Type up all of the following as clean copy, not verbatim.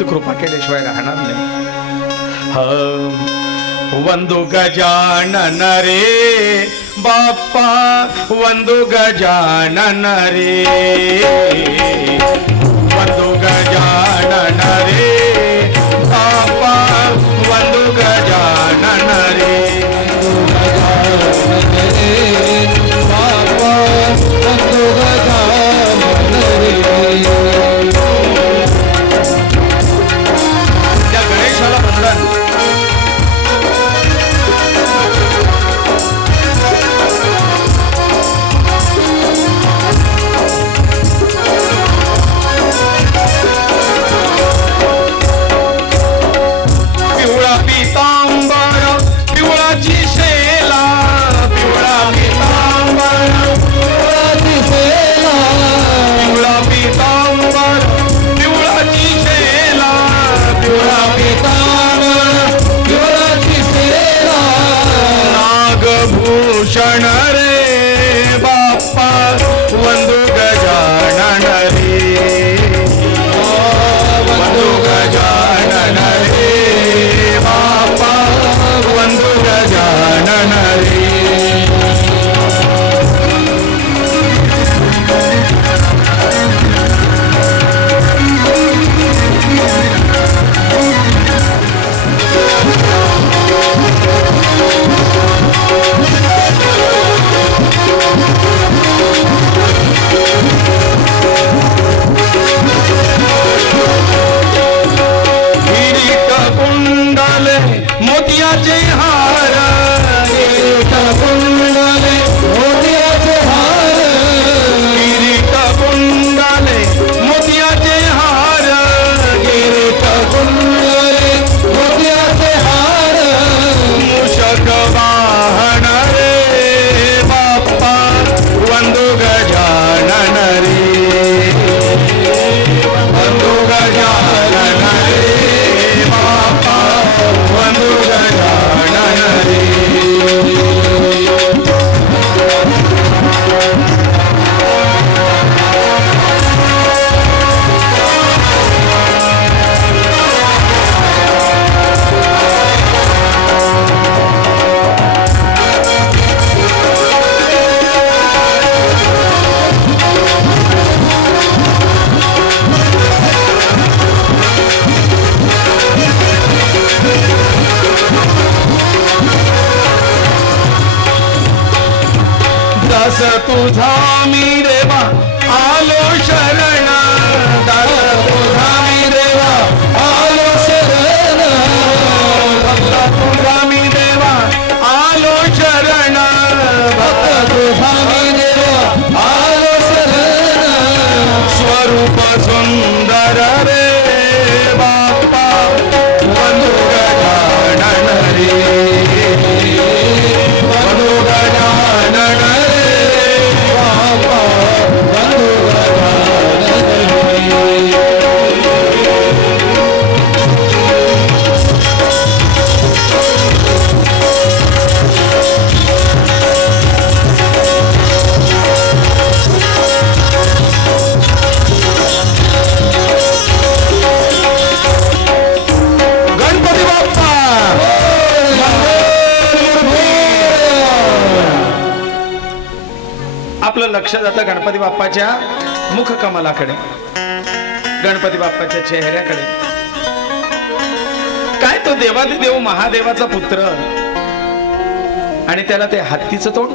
वरती कृपा केल्याशिवाय राहणार नाही. वंदु गजानन रे बाप्पा, वंदु गजानन रे, वंदु गजानन रे बाप्पा, वंदु गजानन रे, बाप्पा वंदु गजानन रे. त्या गणेशाला वंदन. पिवळा पितांबर पिवळाची शेला, पिवळा पितांबर पिवळाची शेला, पिवळा पितांबर पिवळाची शेला, पिवळा पितांबर पिवळाची शेला. नागभूषण रे बाप्पा, वंदु गजानन रे, वंदु गजानन रे बाप्पा, वंदु गजानन रे. किरीट कुंडले मोतियाचे हार, किरीट कुंडले मोतियाचे हार, किरीट कुंडले मोतियाचे हार, किरीट कुंडले मोतियाचे हार. मूषक वाहन रे बाप्पा, वंदु गजानन रे, वंदु गजानन रे बाप्पा, वंदु गजानन रे. दास तुझा मी देवा आलो शरण, दास तुझा मी देवा आलो शरण, भक्त तुझा मी देवा आलो शरण, भक्त तुझा मी देवा आलो शरण. स्वरूप सुंदर रे बाप्पा, वंदु गजानन रे, वंदु गजानन रे बाप्पा, वंदु गजानन रे. गणपती बाप्पा आपलं लक्ष जातं गणपती बाप्पाच्या मुख कमलाकडे, गणपती बाप्पाच्या चेहऱ्याकडे. काय तो देवादिदेव महादेवाचा पुत्र आणि त्याला ते हत्तीचं तोंड,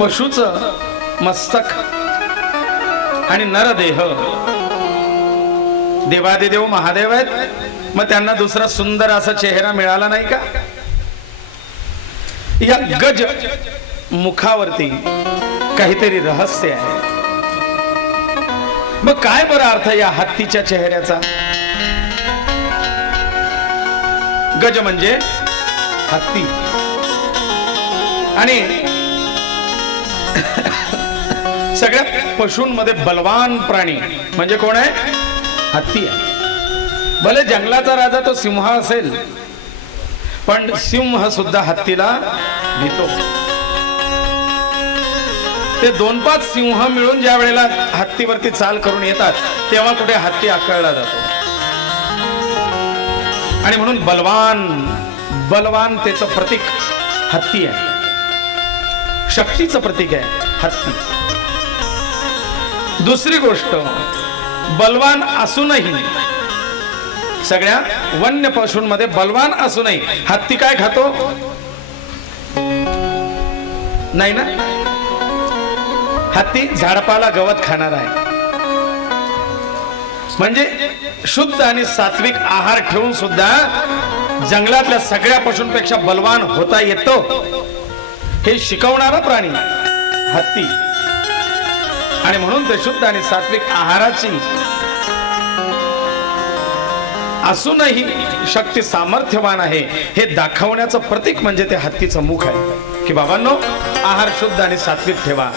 पशुचं मस्तक आणि नरदेह. देवादिदेव महादेव आहेत, मग त्यांना दुसरा सुंदर असा चेहरा मिळाला नाही का? या गज मुखावरती काहीतरी रहस्य आहे. मग काय बरं अर्थ या हत्तीच्या चेहऱ्याचा? गज म्हणजे हत्ती आणि सगळ्या पशूंमध्ये बलवान प्राणी म्हणजे कोण आहे? हत्ती आहे. भले जंगलाचा राजा तो सिंह असेल, पण सिंह सुद्धा हत्तीला भीतो. ते 2-5 सिंह मिळून ज्या वेळेला हत्तीवरती चाल करून येतात तेव्हा कुठे हत्ती आकळला जातो. आणि म्हणून बलवानतेचं प्रतीक हत्ती आहे, शक्तीचं प्रतीक आहे हत्ती. दुसरी गोष्ट, बलवान असूनही, सगळ्या वन्य पशूंमध्ये बलवान असूनही हत्ती काय खातो? नाही ना, हत्ती झाडपाला गवत खाणार आहे. म्हणजे शुद्ध आणि सात्विक आहार ठेवून सुद्धा जंगलातल्या सगळ्या पशूंपेक्षा बलवान होता येतो, हे शिकवणारा प्राणी हत्ती. आणि म्हणून ते शुद्ध आणि सात्विक आहाराची असूनही शक्ती सामर्थ्यवान आहे हे दाखवण्याचं प्रतीक म्हणजे ते हत्तीचं मुख आहे की बाबांनो, आहार शुद्ध आणि सात्विक ठेवा,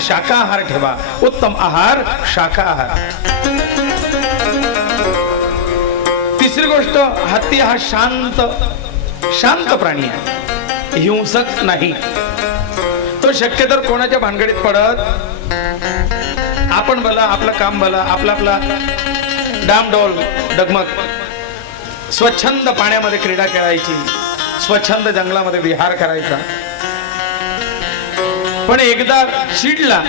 शाकाहार ठेवा, उत्तम आहार शाकाहार. तिसरी गोष्ट, हत्ती हा शांत प्राणी आहे, हिंसक नाही. तो शक्यतो कोणाच्या भानगडीत पडत, आपण भला आपलं काम भला, आपला डामडोल डगमग, स्वच्छंद पाण्यामध्ये क्रीडा खेळायची, स्वच्छंद जंगलामध्ये विहार करायचा. पण एकदा चिडला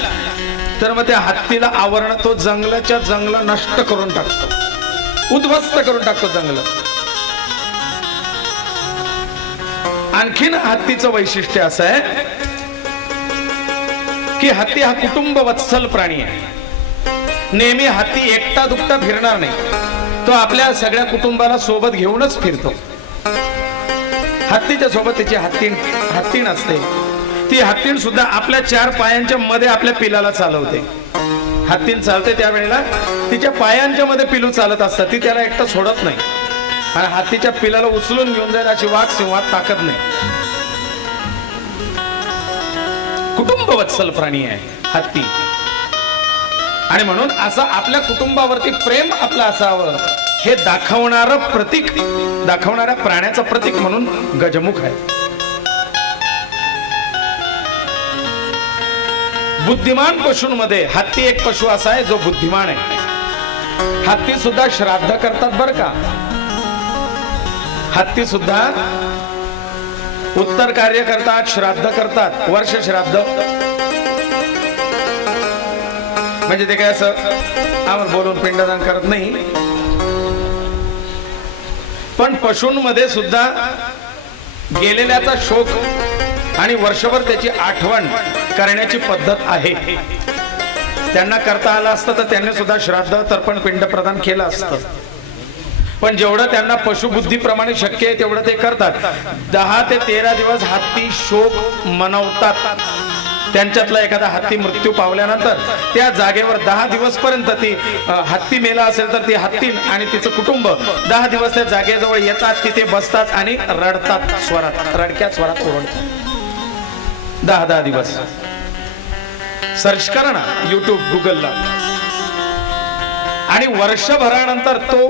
तर मग त्या हत्तीला आवरण तो जंगलाच्या जंगल नष्ट करून टाकतो, उद्ध्वस्त करून टाकतो जंगल. आणखीन हत्तीचं वैशिष्ट्य असं आहे की हत्ती हा कुटुंब वत्सल प्राणी आहे. नेहमी हत्ती एकटा दुकटा फिरणार नाही, तो आपल्या सगळ्या कुटुंबाला सोबत घेऊनच फिरतो. हत्तीच्या सोबत त्याची हत्तीण असते. ती हत्तीण सुद्धा आपल्या 4 पायांच्या मध्ये आपल्या पिलाला चालवते. हत्तीण चालते त्यावेळेला तिच्या पायांच्या मध्ये पिलू चालत असतात, ती त्याला एकटं सोडत नाही. आणि हत्तीच्या पिलाला उचलून घेऊन जाईल अशी वाघ सिंहात ताकद नाही. कुटुंब वत्सल प्राणी आहे हत्ती. आणि म्हणून असं आपल्या कुटुंबावरती प्रेम आपलं असावं हे दाखवणाऱ्या प्राण्याचं प्रतीक म्हणून गजमुख आहे. बुद्धिमान पशूंमध्ये हत्ती एक पशु असा आहे जो बुद्धिमान आहे. हत्ती सुद्धा श्राद्ध करतात बर का. हत्ती सुद्धा उत्तर कार्य करतात, श्राद्ध करतात, वर्ष श्राद्ध. म्हणजे ते काय असं आम्हाला बोलून पिंडदान करत नाही. पण पशूंमध्ये सुद्धा गेलेल्याचा शोक आणि वर्षभर त्याची आठवण करण्याची पद्धत आहे. त्यांना करता आलं असतं तर त्यांनी सुद्धा श्राद्ध तर्पण पिंड प्रदान केलं असतं. पण जेवढं त्यांना पशुबुद्धीप्रमाणे शक्य आहे तेवढं ते करतात. 10 ते 13 दिवस हत्ती शोक मनवतात. त्यांच्यातला एखादा हत्ती मृत्यू पावल्यानंतर त्या जागेवर 10 दिवस पर्यंत ती हत्ती मेला असेल तर ती हत्ती आणि तिचं कुटुंब 10 दिवस त्या जागेजवळ येतात, तिथे बसतात आणि रडतात, रडक्या स्वरात ओरडतात. 10 दिवस सर्च करा ना YouTube गुगलला. आणि वर्षभरानंतर तो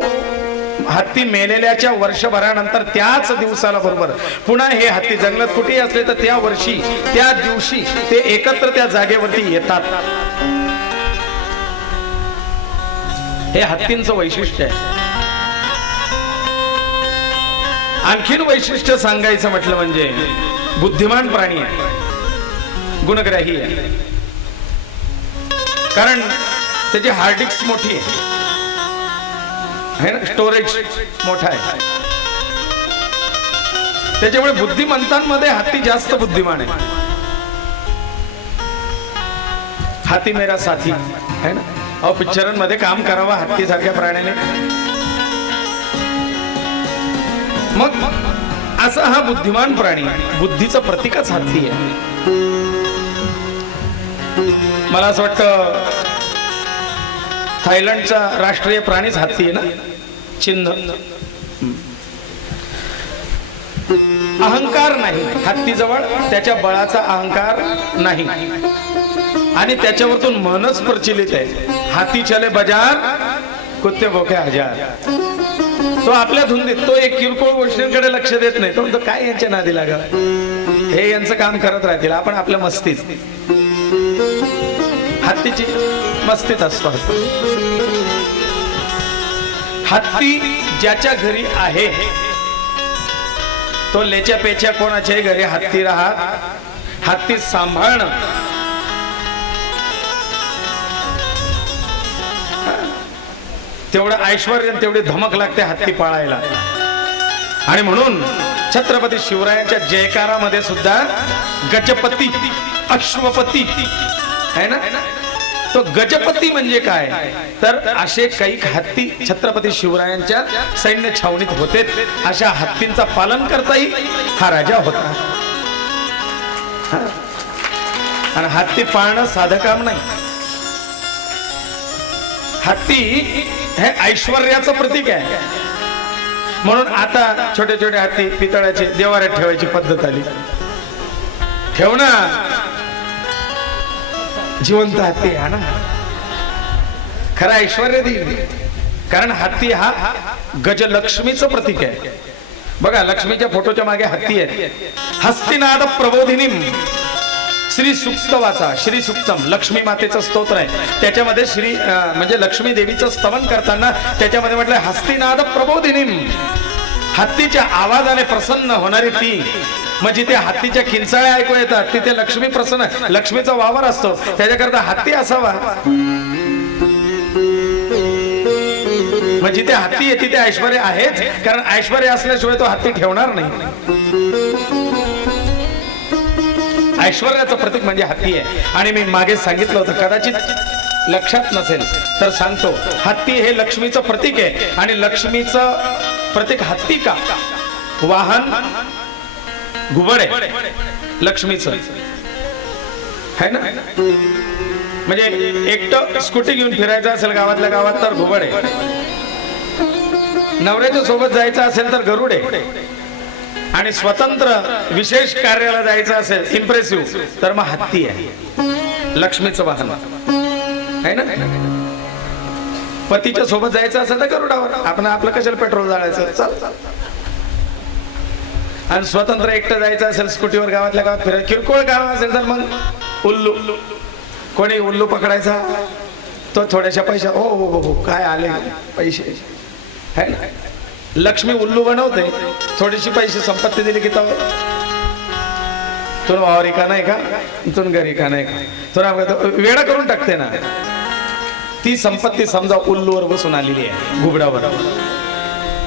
हत्ती मेलेल्याच्या वर्षभरानंतर त्याच दिवसाला बरोबर पुन्हा हे हत्ती जंगलात कुठेही असले तर त्या वर्षी त्या दिवशी ते एकत्र त्या जागेवरती येतात. हे हत्तींचं वैशिष्ट्य आहे. आणखीन वैशिष्ट्य सांगायचं म्हटलं म्हणजे बुद्धिमान प्राणी आहे, गुणग्राही आहे. कारण त्याची हार्ड डिस्क मोठी आहे ना, स्टोरेज मोठा आहे. त्याच्यामुळे बुद्धिमंतांमध्ये हत्ती जास्त बुद्धिमान आहे. हाती मेरा साथी है ना, अहो पिक्चरांमध्ये काम करावं हत्ती सारख्या प्राण्याने. मग असा हा बुद्धिमान प्राणी, बुद्धीचं प्रतीकच हत्ती आहे. मला असं वाटतं थायलंडचा राष्ट्रीय प्राणीच हत्ती आहे ना, चिन्ह. अहंकार नाही हत्तीजवळ, त्याच्या बळाचा अहंकार नाही. आणि त्याच्यावरतून मनच प्रचलित आहे, हाती चले बाजार कुत्ते भोके हजार. तो आपल्या धुंदीत, तो एक किरकोळ गोष्टींकडे लक्ष देत नाही. तो म्हणतो काय यांच्या नादी लागा, हे यांचं काम करत राहतील, आपण आपल्या मस्तीत. हत्तीची मस्तीत असतो. हत्ती ज्याच्या घरी आहे तो लेच्या पेच्या कोणाच्याही घरी हत्ती राहत हत्ती सांभाळणं तेवढं ऐश्वर्य तेवढी धमक लागते हत्ती पाळायला. आणि म्हणून छत्रपती शिवरायांच्या जयकारामध्ये सुद्धा गजपती अश्वपती आहे ना. तो गजपती म्हणजे काय तर असे काही हत्ती छत्रपती शिवरायांच्या सैन्य छावणीत होते. अशा हत्तींचा पालन करताही हा राजा होता. आणि हत्ती पाळणं साधं काम नाही. हत्ती हे ऐश्वर्याचं प्रतीक आहे. म्हणून आता छोटे छोटे हत्ती पितळाचे देवाऱ्यात ठेवायची पद्धत आली. ठेव ना जिवंत हत्ती हा ना खरं ऐश्वर्य देईल. कारण हत्ती हा गजलक्ष्मीचं प्रतीक आहे. बघा लक्ष्मीच्या फोटोच्या मागे हत्ती आहे. हस्तिनाद प्रबोधिनी श्री सुक्त वाचा. श्री सुक्तम लक्ष्मी मातेचं स्तोत्र आहे. त्याच्यामध्ये श्री म्हणजे लक्ष्मी देवीचं स्तवन करताना त्याच्यामध्ये म्हटलंय हस्तिनाद प्रबोधिनी. हत्तीच्या आवाजाने प्रसन्न होणारी ती. मग जिथे हत्तीच्या किंचाळ्या ऐकू येतात तिथे लक्ष्मी प्रसन्न लक्ष्मीचा वावर असतो. त्याच्याकरता हत्ती असावा. मग जिथे हत्ती आहे तिथे ऐश्वर्य आहेच. कारण ऐश्वर्य असल्याशिवाय तो हत्ती ठेवणार नाही. ऐश्वर्याचं प्रतीक म्हणजे हत्ती आहे. आणि मी मागे सांगितलं होतं कदाचित लक्षात नसेल तर सांगतो. हत्ती हे लक्ष्मीचं प्रतीक आहे. आणि लक्ष्मीचं प्रतीक हत्ती का वाहन घुबड आहे लक्ष्मीचं है ना. म्हणजे एकटं स्कूटी घेऊन फिरायचं असेल गावातल्या गावात तर घुबड आहे. नवऱ्याच्या सोबत जायचं असेल तर गरुड आहे. आणि स्वतंत्र विशेष कार्याला जायचं असेल इम्प्रेसिव्ह तर मग हत्ती आहे लक्ष्मीचं वाहन आहे ना. पतीच्या सोबत जायचं असेल तर गरुडावर. आपण आपलं कशाला पेट्रोल जाळायचं चाल. आणि स्वतंत्र एकटं जायचं असेल स्कूटीवर गावातल्या गावात फिरायचं. किरकोळ गाव असेल तर मग उल्लू. कोणी उल्लू पकडायचा तो थोड्याशा पैशा हो हो हो काय आले पैसे है ना. लक्ष्मी उल्लू बनवते. थोडीशी पैसे संपत्ती दिली की तो तुला वावरी का नाही का इथून घरी का नाही का तुला वेडा करून टाकते ना. ती संपत्ती समजा उल्लूवर बसून आलेली आहे घुबडावर.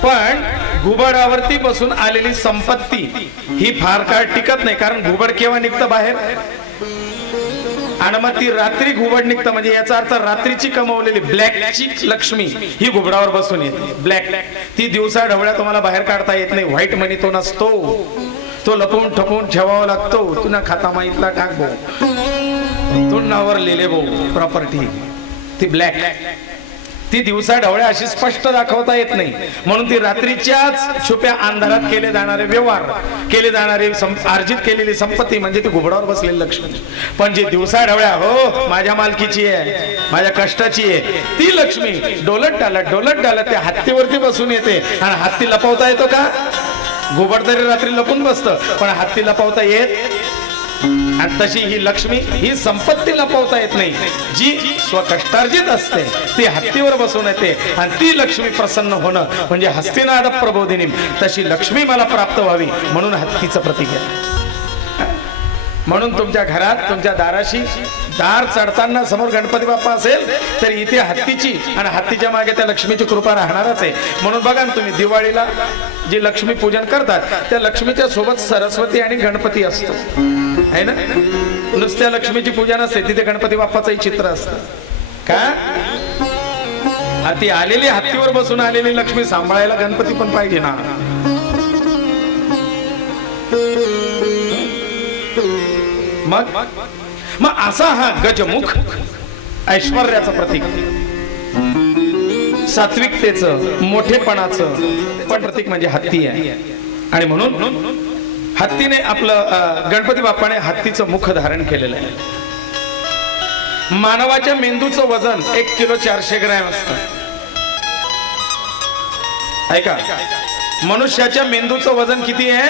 पण घुबडावरती बसून आलेली संपत्ती ही फार काळ टिकत नाही. कारण घुबड केव्हा निघतं बाहेर आणि मग ती रात्री घुबड निघतं. म्हणजे याचा अर्थ रात्रीची कमवलेली ब्लॅकची लक्ष्मी ही घुबडावर बसून येते. ब्लॅक ती दिवसा ढवळ्या तुम्हाला बाहेर काढता येत नाही. व्हाईट मनी तो नसतो. तो लपवून ठपवून ठेवावा लागतो. तुला खाता माहितला टाक भाऊ तुनावर लिहिले भाऊ प्रॉपर्टी. ती ब्लॅक ती दिवसा ढवळ्या अशी स्पष्ट दाखवता येत नाही. म्हणून ती रात्रीच्याच छुप्या अंधारात केले जाणारे व्यवहार केले जाणारे अर्जित केलेली संपत्ती म्हणजे ती घुबडावर बसलेली लक्ष्मी. पण जी दिवसा ढवळ्या हो माझ्या मालकीची आहे माझ्या कष्टाची आहे ती लक्ष्मी डोलत डालत त्या हत्तीवरती बसून येते. आणि हत्ती लपवता येतो का. घुबड तरी रात्री लपून बसतं पण हत्ती लपवता येत. आणि तशी ही लक्ष्मी ही संपत्ती लपवता येत नाही. जी स्वकष्टार्जित असते ती हत्तीवर बसून येते. आणि ती लक्ष्मी प्रसन्न होणं म्हणजे हस्तिनाद प्रबोधिनी. तशी लक्ष्मी मला प्राप्त व्हावी म्हणून हत्तीचं प्रतीक आहे. म्हणून तुमच्या घरात तुमच्या दाराशी दार चढताना समोर गणपती बाप्पा असेल तर इथे हत्तीची आणि हत्तीच्या मागे त्या लक्ष्मीची कृपा राहणारच आहे. म्हणून बघा ना तुम्ही दिवाळीला जी लक्ष्मी पूजन करतात त्या लक्ष्मीच्या सोबत सरस्वती आणि गणपती असतो आहे ना. नुसत्या लक्ष्मीची पूजा नसते तिथे गणपती बाप्पाचंही चित्र असतं का. ती आलेली हत्तीवर बसून आलेली लक्ष्मी सांभाळायला गणपती पण पाहिजे ना. मग असा हा गजमुख ऐश्वर्याचं प्रतीक सात्विकतेचं मोठेपणाचं पण प्रतीक म्हणजे हत्ती आहे. आणि म्हणून हत्तीने आपलं गणपती बाप्पाने हत्तीचं मुख धारण केलेलं आहे. मानवाच्या मेंदूचं वजन 1 किलो 400 ग्रॅम असतं. ऐका मनुष्याच्या मेंदूचं वजन किती आहे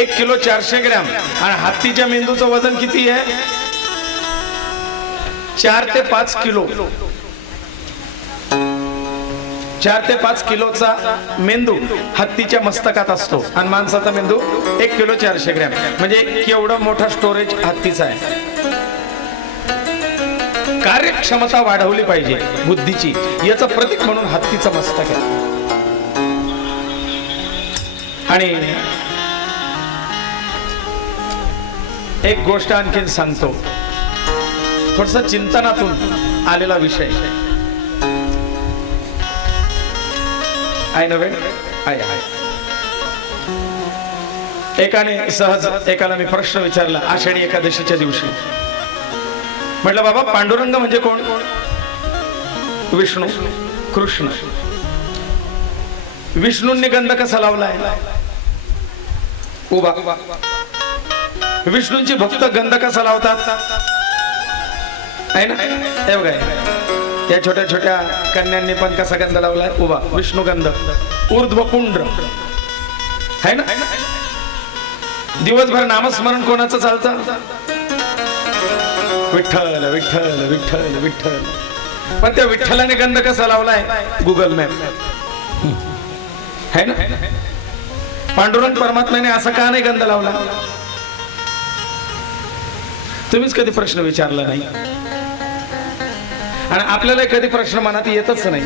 1 किलो 400 ग्रॅम. आणि हत्तीच्या मेंदूचं वजन किती आहे 4 ते 5 किलो. 4 ते 5 किलोचा मेंदू हत्तीच्या मस्तकात असतो आणि माणसाचा मेंदू 1 किलो 400 ग्रॅम. म्हणजे केवढं मोठा स्टोरेज हत्तीचा आहे. कार्यक्षमता वाढवली पाहिजे बुद्धीची, याचं प्रतीक म्हणून हत्तीचं मस्तक आहे. आणि एक गोष्ट आणखीन सांगतो, थोडस चिंतनातून आलेला विषय आहे नव्हे. आहे. एकाने सहज एकाला मी प्रश्न विचारला आषाढी एकादशीच्या दिवशी. म्हटलं बाबा, पांडुरंग म्हणजे कोण? विष्णू, कृष्ण. विष्णूंनी गंध कसा लावलाय? उभा. विष्णूंची भक्त गंध कसा लावतात? आहे ना, हे बघा, त्या छोट्या छोट्या कन्यांनी पण कसा गंध लावलाय? उभा. विष्णू गंध ऊर्ध्व पुंड्र आहे ना. दिवसभर नामस्मरण कोणाचं चालतं? विठ्ठल विठ्ठल विठ्ठल विठ्ठल. पण त्या विठ्ठलाने गंध कसा लावलाय? गुगल मॅप है ना. पांडुरंग परमात्म्याने असा का नाही गंध लावला? तुम्हीच कधी प्रश्न विचारला नाही आणि आपल्याला कधी प्रश्न मनात येतच नाही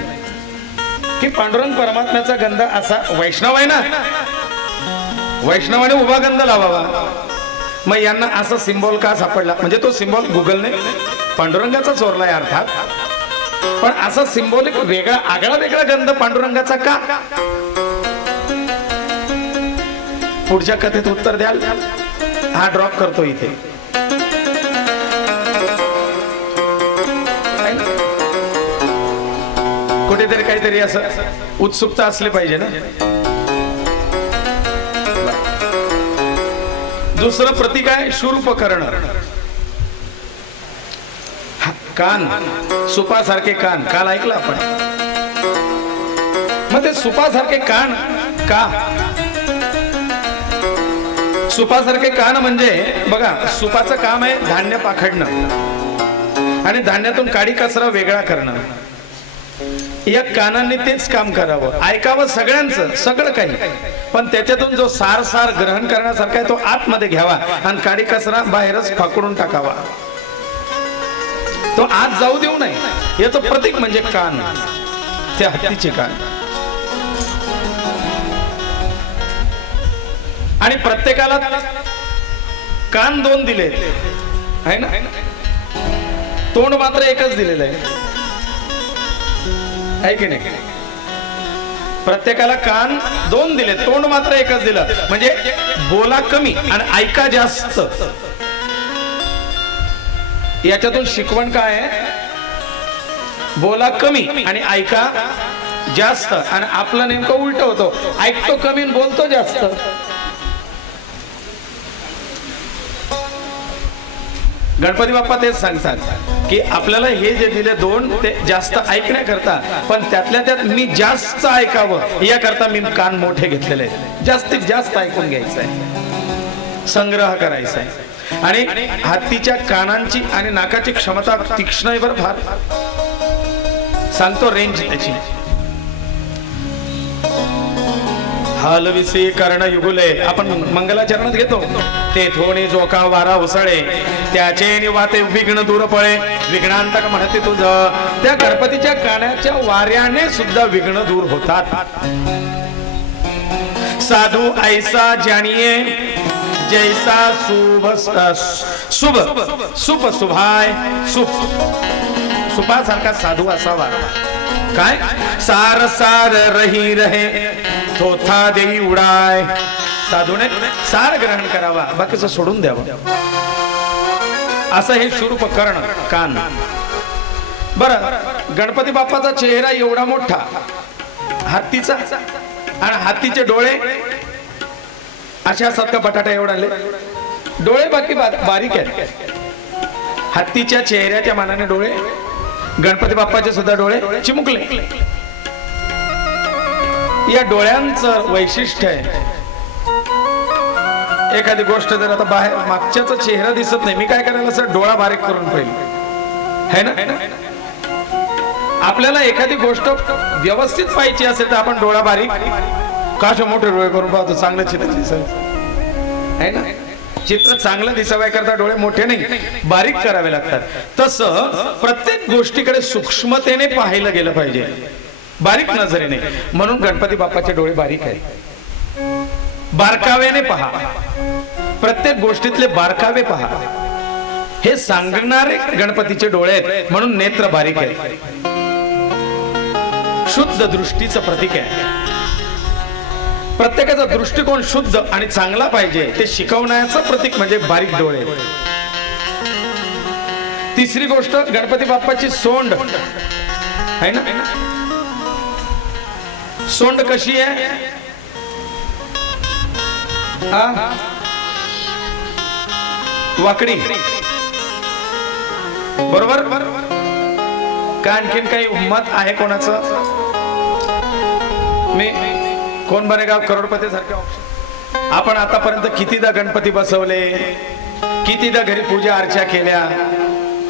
की पांडुरंग परमात्म्याचा गंध असा, वैष्णव आहे ना, वैष्णवाने उभा गंध लावावा. मग यांना असा सिम्बॉल का सापडला? म्हणजे तो सिम्बॉल गुगलने पांडुरंगाचा चोरलाय अर्थात, पण असा सिम्बॉलिक वेगळा आगळा वेगळा गंध पांडुरंगाचा का? पुढच्या कथेत उत्तर द्याल. हा ड्रॉप करतो इथे. कुठेतरी काहीतरी असं उत्सुकता असली पाहिजे ना. दुसरं प्रतीक आहे शूर्पकर्ण. कान, सुपासारखे कान. काल ऐकलं आपण. मग ते सुपासारखे कान का? सुपासारखे कान म्हणजे बघा, सुपाचं काम आहे धान्य पाखडणं आणि धान्यातून काडी कचरा वेगळा करणं. या कानांनी तेच काम करावं, ऐकावं सगळ्यांचं, सगळं काही, पण त्याच्यातून जो सार सार ग्रहण करण्यासारखा आहे तो आतमध्ये घ्यावा आणि काडी कचरा बाहेरच फाकडून टाकावा. तो आत जाऊ देऊ नये. याचं प्रतीक म्हणजे कान, त्या हत्तीचे कान. आणि प्रत्येकाला कान 2 दिले आहे ना, तोंड मात्र एकच दिलेलं आहे की नाही. प्रत्येकाला कान 2 दिले, तोंड मात्र एकच दिलं. म्हणजे बोला कमी आणि ऐका जास्त. याच्यातून शिकवण काय आहे? बोला कमी आणि ऐका जास्त. आणि आपलं नेमकं उलट होतो, ऐकतो कमी आणि बोलतो जास्त. गणपती बाप्पा तेच सांगतात की आपल्याला हे जे दिले 2 ते जास्त ऐकण्याकरता, पण त्यातल्या त्यात मी जास्त ऐकावं याकरता मी कान मोठे घेतलेले आहेत. जास्तीत जास्त ऐकून घ्यायचं आहे, संग्रह करायचा आहे. आणि हत्तीच्या कानांची आणि नाकाची क्षमता तीक्ष्ण आहे बरं फार. सांगतो रेंज त्याची. हलविसे कर्ण युगुले. आपण मंगलाचरणात घेतो. ते थोणे जोका वारा उसळे, त्याचे निवाते विघ्न दूर पळे. विघ्नांतक म्हणते तुझं. त्या गणपतीच्या कानाच्या वाऱ्याने सुद्धा विघ्न दूर होतात. साधू ऐसा जानिये, जैसा शुभ शुभ सुप शुभाय. सुपासारखा साधू असावा. काय? सार सार रही रहे, थोथा देई उडाय. साधूने सार ग्रहण करावा, बाकीचं सोडून द्यावं. असं हे शूर्पकर्ण कान. बरं, गणपती बाप्पाचा चेहरा एवढा मोठा हत्तीचा, आणि हत्तीचे डोळे अशा असतात का बटाटा एवढा? डोळे बाकी बारीक आहेत. हत्तीच्या चेहऱ्याच्या मानाने डोळे, गणपती बाप्पाचे सुद्धा डोळे चिमुकले. या डोळ्यांचं वैशिष्ट्य आहे. एखादी गोष्ट जर आता बाहेर मागच्याचा चेहरा दिसत नाही, मी काय करायला सर डोळा बारीक करून पाहिजे है ना. आपल्याला एखादी गोष्ट व्यवस्थित पाहिजे असेल तर आपण डोळा बारीक काश मोठे डोळे करून पाहतो, चांगलं चित्र दिसेल आहे ना. चित्र चांगलं दिसावं करता डोळे मोठे नाही बारीक करावे लागतात. तसं प्रत्येक गोष्टीकडे सूक्ष्मतेने पाहिलं गेलं पाहिजे, बारीक नजरेने. म्हणून गणपती बाप्पाचे डोळे बारीक आहेत. बारकावेने पहा, प्रत्येक गोष्टीतले बारकावे पहा, हे सांगणारे गणपतीचे डोळे आहेत. म्हणून नेत्र बारीक आहेत. शुद्ध दृष्टीचं प्रतीक आहे. प्रत्येकाचा दृष्टिकोन शुद्ध आणि चांगला पाहिजे ते शिकवण्याचं प्रतीक म्हणजे बारीक डोळे. तिसरी गोष्ट गणपती बाप्पाची सोंड आहे ना. सोंड कशी आहे? वाकडी, बरोबर का? आणखीन काही मत आहे कोणाचं? मी कोण बनेगा करोडपती सारखे ऑप्शन. आपण आतापर्यंत कितीदा गणपती बसवले, कितीदा घरी पूजा अर्चा केल्या,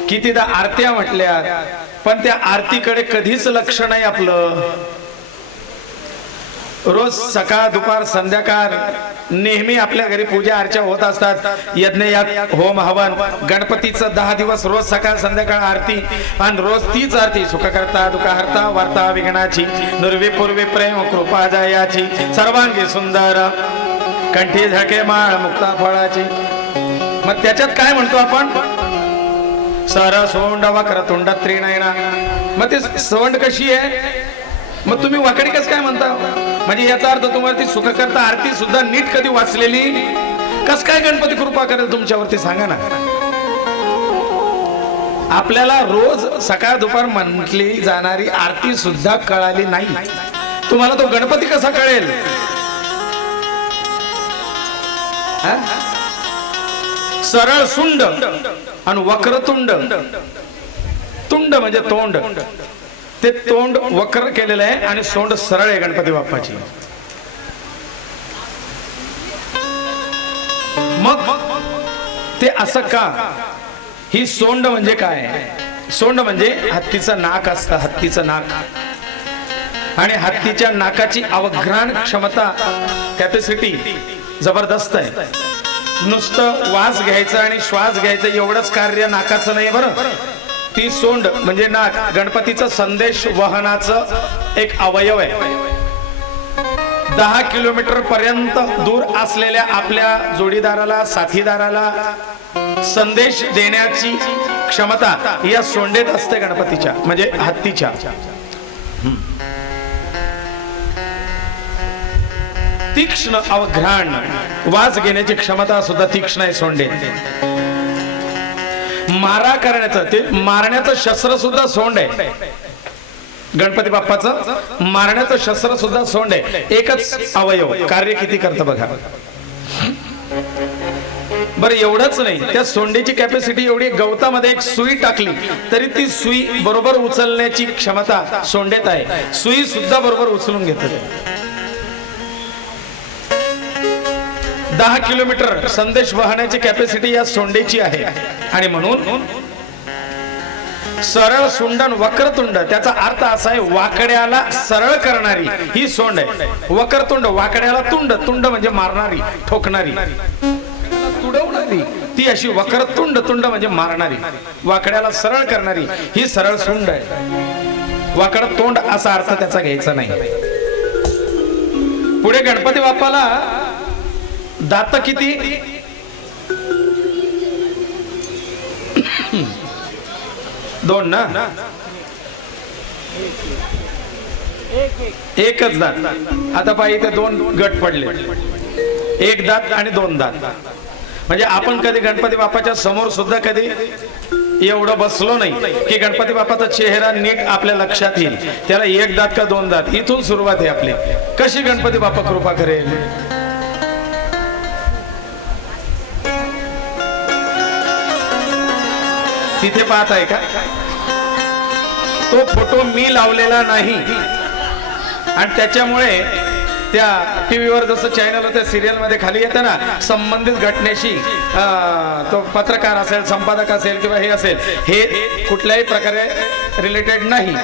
कितीदा आरत्या म्हटल्या, पण त्या आरतीकडे कधीच लक्ष नाही आपलं. रोज सकाळ दुपार संध्याकाळ नेहमी आपल्या घरी पूजा अर्चा होत असतात. यज्ञ याग होम हवन, गणपतीचं 10 दिवस रोज सकाळ संध्याकाळ आरती. आणि रोज तीच आरती. सुख करता दुःख हरता वार्ता विघ्नाची, नुर्वी पूर्वी प्रेम कृपा जयाची, सर्वांगी सुंदर कंठी झळके माळ मुक्ता फळाची. मग त्याच्यात काय म्हणतो आपण? सर सोंड वक्रतुंड त्रिनयना. मग ते सोंड कशी आहे? मग तुम्ही वाकडी कसं काय म्हणता? म्हणजे याचा अर्थ तुम्हाला ती सुख करता आरती सुद्धा नीट कधी वाचलेली कस काय गणपती कृपा करेल तुमच्यावरती सांगा ना. आपल्याला रोज सकाळ दुपार म्हटली जाणारी आरती सुद्धा कळाली नाही, तुम्हाला तो गणपती कसा कळेल? सरळ सुंड आणि वक्रतुंड. तुंड म्हणजे तोंड, ते तोंड वक्र केलेलं आहे आणि सोंड सरळ आहे गणपती बाप्पाची. मग ते असं का? ही सोंड म्हणजे काय? सोंड म्हणजे हत्तीचं नाक असतं, हत्तीचं नाक. आणि हत्तीच्या नाकाची अवघ्राण क्षमता, कॅपॅसिटी जबरदस्त आहे. नुसतं वास घ्यायचं आणि श्वास घ्यायचं एवढंच कार्य नाकाचं नाही बरं. ती सोंड म्हणजे नाक गणपतीचं संदेश वहनाचं एक अवयव आहे. 10 किलोमीटर पर्यंत दूर असलेल्या आपल्या जोडीदाराला, साथीदाराला संदेश देण्याची क्षमता या सोंडेत असते गणपतीच्या, म्हणजे हत्तीच्या. तीक्ष्ण अवघ्राण वास घेण्याची क्षमता सुद्धा तीक्ष्ण आहे सोंडेत. मारा करण्याचं, ते मारण्याचं शस्त्र सुद्धा सोंड आहे. गणपती बाप्पाचं मारण्याचं शस्त्र सुद्धा सोंड आहे. एकच अवयव कार्य किती करतं बघा बरं. एवढंच नाही, त्या सोंडेची कॅपॅसिटी एवढी, गवतामध्ये एक सुई टाकली तरी ती सुई बरोबर उचलण्याची क्षमता सोंडेत आहे. सुई सुद्धा बरोबर उचलून घेतात. 10 किलोमीटर संदेश वाहण्याची कॅपॅसिटी या सोंडेची आहे. आणि म्हणून सरळ सुंडन वक्रतुंड, त्याचा अर्थ असा आहे वाकड्याला सरळ करणारी ही सोंड आहे. वक्रतुंड वाकड्याला तुंड, तुंड म्हणजे मारणारी, ठोकणारी, तुडवणारी, ती अशी वक्रतुंड. तुंड म्हणजे मारणारी, वाकड्याला सरळ करणारी ही सरळ सुंड आहे. वाकड तोंड असा अर्थ त्याचा घ्यायचा नाही. पुढे गणपती बाप्पाला दात किती? 2 ना. एकच दात. आता पाहिजे ते 2 गट पडले, 1 दात आणि 2 दात. म्हणजे आपण कधी गणपती बाप्पाच्या समोर सुद्धा कधी एवढं बसलो नाही की गणपती बाप्पाचा चेहरा नीट आपल्या लक्षात येईल. त्याला 1 दात का 2 दात, इथून सुरुवात आहे आपली. कशी गणपती बाप्पा कृपा करेल? तिथे पाहत आहे का? तो फोटो मी लावलेला नाही आणि त्याच्यामुळे त्या टीव्हीवर जसं चॅनल होतं सिरियल मध्ये खाली येतं ना, संबंधित घटनेशी तो पत्रकार असेल, संपादक असेल किंवा हे असेल, हे कुठल्याही प्रकारे रिलेटेड नाही.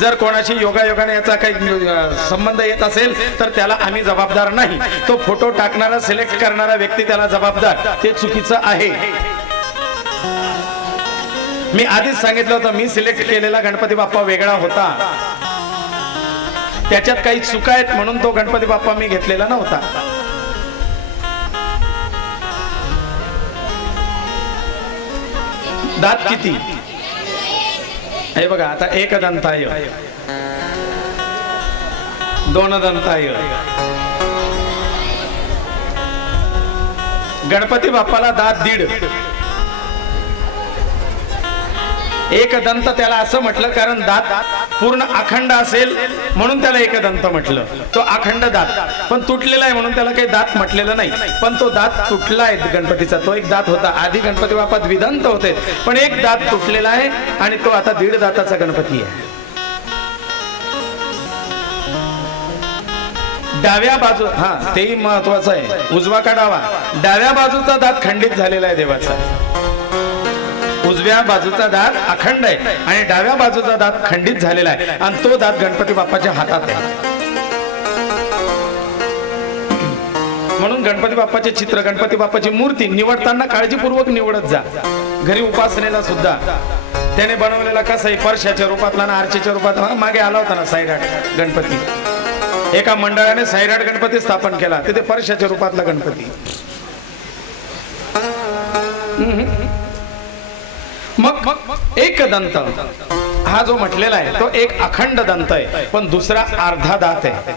जर कोणाशी योगायोगाने याचा काही संबंध येत असेल तर त्याला आम्ही जबाबदार नाही. तो फोटो टाकणारा, सिलेक्ट करणारा व्यक्ती त्याला जबाबदार. ते चुकीचं आहे. मी आधीच सांगितलं होतं, मी सिलेक्ट केलेला गणपती बाप्पा वेगळा होता. त्याच्यात काही चुका आहेत म्हणून तो गणपती बाप्पा मी घेतलेला नव्हता. दात किती? हे बघा, आता एक दंताय, दोन दंताय. गणपती बाप्पाला दात 1.5. एक दंत त्याला असं म्हटलं कारण दात पूर्ण अखंड असेल म्हणून त्याला एकदंत म्हटलं. तो अखंड दात पण तुटलेला आहे म्हणून त्याला काही दात म्हटलेलं नाही. पण तो दात तुटला आहे गणपतीचा. तो एक दात होता. आधी गणपती बाप्पा द्विदंत होते, पण एक दात तुटलेला आहे आणि तो आता 1.5 दाताचा गणपती आहे. डाव्या बाजू, हा तेही महत्वाचं आहे, उजवा का डावा? डाव्या बाजूचा दात खंडित झालेला आहे देवाचा. उजव्या बाजूचा दात अखंड आहे आणि डाव्या बाजूचा दात खंडित झालेला आहे आणि तो दात गणपती बाप्पाच्या हातात आहे. म्हणून गणपती बाप्पाचे चित्र, गणपती बाप्पाची मूर्ती निवडताना काळजीपूर्वक निवडत जा. घरी उपासनेला सुद्धा त्याने बनवलेला कसा आहे, परशाच्या रूपातला ना आरचेच्या रूपात. मागे आला होता ना साईराट गणपती, एका मंडळाने साईराट गणपती स्थापन केला, तिथे परशाच्या रूपातला गणपती. मग एक दंत हा जो म्हटलेला आहे तो एक अखंड दंत आहे, पण दुसरा अर्धा दात आहे.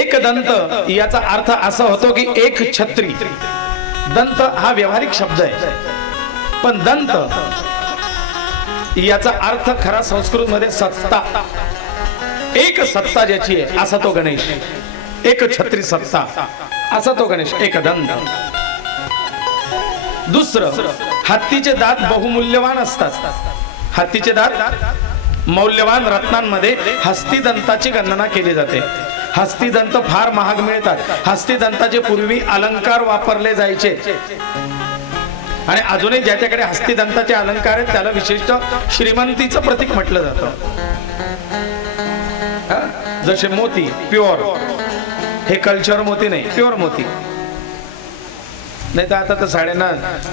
एक दंत याचा अर्थ असा होतो की एक छत्री. दंत हा व्यावहारिक शब्द आहे, पण दंत याचा अर्थ खरा संस्कृत मध्ये सत्ता. एक सत्ता ज्याची आहे असा तो गणेश. एक छत्री सत्ता असा तो गणेश, एक दंत. दुसरं, हत्तीचे दात बहुमूल्यवान असतात. हत्तीचे दात मौल्यवान रत्नांमध्ये हस्तिदंताची गणना केली जाते. हस्तिदंत फार महाग मिळतात. हस्तिदंताचे पूर्वी अलंकार वापरले जायचे आणि अजूनही ज्याच्याकडे हस्तिदंताचे अलंकार आहेत त्याला विशिष्ट श्रीमंतीचं प्रतीक म्हटलं जातं. जसे मोती प्युअर, हे कल्चर मोती नाही, प्युअर मोती. नाही तर आता तर साड्यांना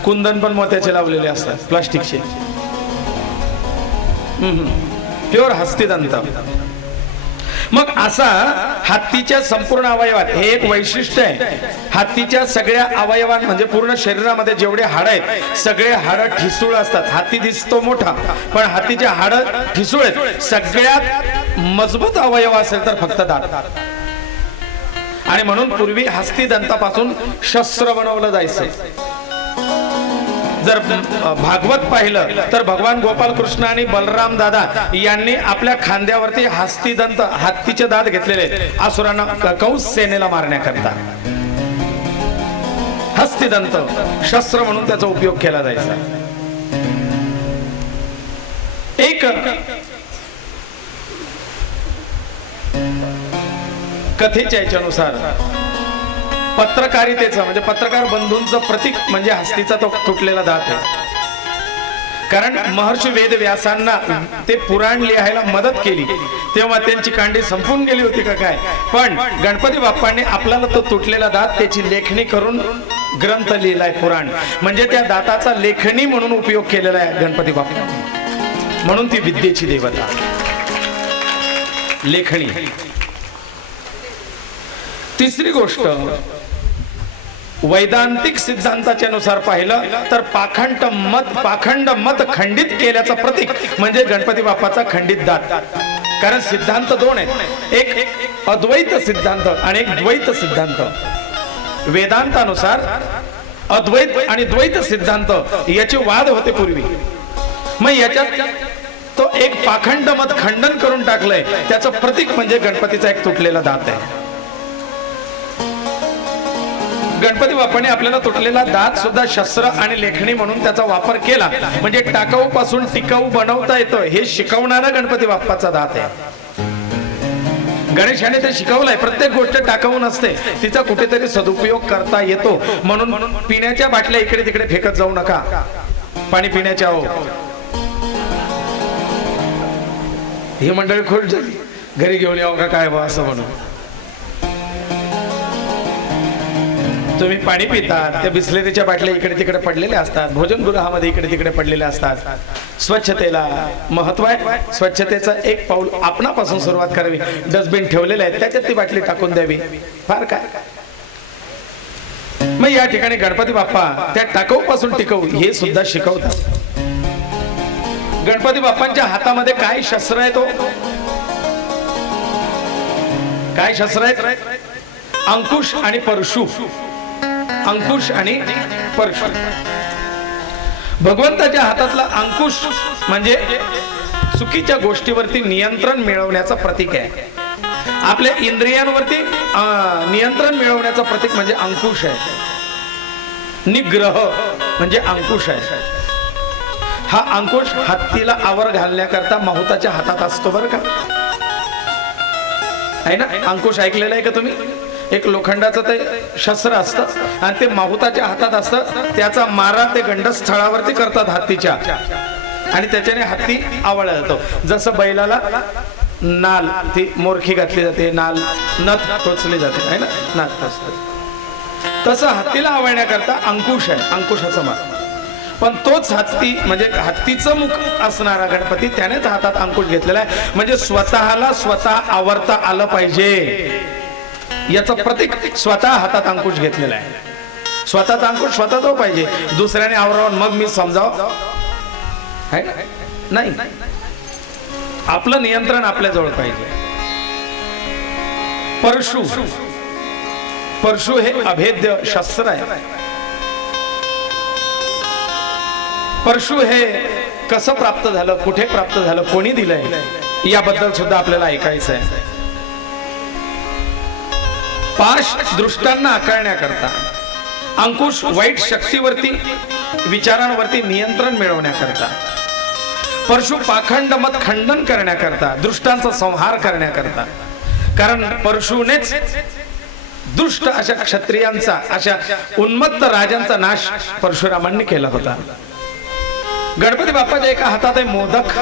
कुंदन पण मोत्याचे लावलेले असतात, प्लास्टिकचे. प्युअर हस्तिदंत. मग असा हत्तीच्या संपूर्ण अवयवात हे एक वैशिष्ट्य आहे. हत्तीच्या सगळ्या अवयवांत म्हणजे पूर्ण शरीरामध्ये जेवढे हाड आहेत सगळे हाड ठिसूळ असतात. हत्ती दिसतो मोठा पण हत्तीचे हाड ठिसूळ आहेत. सगळ्यात मजबूत अवयव असेल तर फक्त दात. आणि म्हणून पूर्वी हस्तिदंतापासून शस्त्र बनवलं जायचं. जर भागवत पाहिलं तर भगवान गोपाल कृष्ण आणि बलराम दादा यांनी आपल्या खांद्यावरती हस्तिदंत, हत्तीचे दात घेतलेले असुरांना, कंस सेनेला मारण्याकरता. हस्तिदंत शस्त्र म्हणून त्याचा उपयोग केला जायचा. एक कथेच्या याच्यानुसार पत्रकारितेचं म्हणजे पत्रकार बंधूंचं प्रतीक म्हणजे हस्तीचा तो तुटलेला दात आहे. कारण महर्षी वेद व्यासांना ते पुराण लिहायला मदत केली तेव्हा त्यांची कांडी संपून गेली होती का काय, पण गणपती बाप्पांनी आपल्याला तो तुटलेला दात त्याची लेखणी करून ग्रंथ लिहिलाय पुराण. म्हणजे त्या दाताचा लेखणी म्हणून उपयोग केलेला आहे गणपती बाप्पा. म्हणून ती विद्येची देवता लेखणी. तिसरी गोष्ट, वैदांतिक सिद्धांताच्या नुसार पाहिलं तर पाखंड मत खंडित केल्याचं प्रतीक म्हणजे गणपती बाप्पाचा खंडित दात. कारण सिद्धांत दोन आहेत, एक अद्वैत सिद्धांत आणि एक द्वैत सिद्धांत. वेदांतानुसार अद्वैत आणि द्वैत सिद्धांत याचे वाद होते पूर्वी. मग याच्यात तो एक पाखंड मत खंडन करून टाकलंय. त्याचं प्रतीक म्हणजे गणपतीचा एक तुटलेला दात आहे. गणपती बाप्पाने आपल्याला तुटलेला दात सुद्धा शस्त्र आणि लेखणी म्हणून त्याचा वापर केला. म्हणजे टाकाऊ पासून टिकाऊ बनवता येतं हे शिकवणारा गणपती बाप्पाचा दात आहे. गणेशाने ते शिकवलंय, प्रत्येक गोष्ट टाकाऊ नसते, तिचा कुठेतरी सदुपयोग करता येतो. म्हणून पिण्याच्या बाटल्या इकडे तिकडे फेकत जाऊ नका. पाणी पिण्याच्या हो. ही मंडळी खुश झाली, घरी घेऊन यावं का काय बा असं म्हणून. तुम्ही पाणी पितात, त्या बिस्लेरीच्या बाटल्या इकडे तिकडे पडलेल्या असतात, भोजनगृहामध्ये इकडे तिकडे पडलेल्या असतात. स्वच्छतेला महत्व आहे. स्वच्छतेचं एक पाऊल आपणापासून सुरुवात करावी. डस्टबिन ठेवलेलं आहे, त्याच्यात ती बाटली टाकून द्यावी, फार काय. मग या ठिकाणी गणपती बाप्पा त्या टाकाऊ पासून टिकाऊ हे सुद्धा शिकवतात. गणपती बाप्पांच्या हातामध्ये काय शस्त्र आहे? तो काय शस्त्र आहेत? अंकुश आणि परशु. अंकुश आणि परशु. भगवंताच्या हातातला अंकुश म्हणजे चुकीच्या गोष्टीवरती नियंत्रण मिळवण्याचं प्रतीक आहे. आपल्या इंद्रियांवरती नियंत्रण मिळवण्याचं प्रतीक म्हणजे अंकुश आहे. निग्रह म्हणजे अंकुश आहे. हा अंकुश हत्तीला आवर घालण्याकरता माहुताच्या हातात असतो बरं का, आहे ना. अंकुश ऐकलेलं आहे का तुम्ही? एक लोखंडाचं ते शस्त्र असतं आणि ते माहुताच्या हातात असतं. त्याचा मारा ते गंडस्थळावरती करतात हत्तीच्या, आणि त्याच्याने हत्ती आवळला जातो. जसं बैलाला नाल ती मोरखी घातली जाते, नाल नथ टोचली जाते, आहे ना, नाथ टोचते, तसं हत्तीला आवळण्याकरता अंकुश आहे, अंकुशाचं मार. पण तोच हत्ती म्हणजे हत्तीचं मुख असणारा गणपती त्यानेच हातात अंकुश घेतलेला आहे. म्हणजे स्वतःला स्वतः आवरता आलं पाहिजे याचं प्रतीक स्वतः हातात अंकुश घेतलेला आहे. स्वतःचा अंकुश स्वतःच पाहिजे, दुसऱ्याने आवरावून मग मी समजाव नाही. आपलं नियंत्रण आपल्या जवळ पाहिजे. परशु. परशु हे अभेद्य शस्त्र आहे. परशु हे कसं प्राप्त झालं, कुठे प्राप्त झालं, कोणी दिलंय याबद्दल सुद्धा आपल्याला ऐकायचं आहे. पाश दृष्टांना आकारण्याकरता, अंकुश वाईट शक्तीवरती विचारांवरती नियंत्रण मिळवण्याकरता, परशु पाखंड मत खंडन करण्याकरता, दृष्टांचा संहार करण्याकरता. कारण परशुनेच दुष्ट अशा क्षत्रियांचा, अशा उन्मत्त राजांचा नाश परशुरामांनी केला होता. गणपती बाप्पाच्या एका हातात आहे मोदक.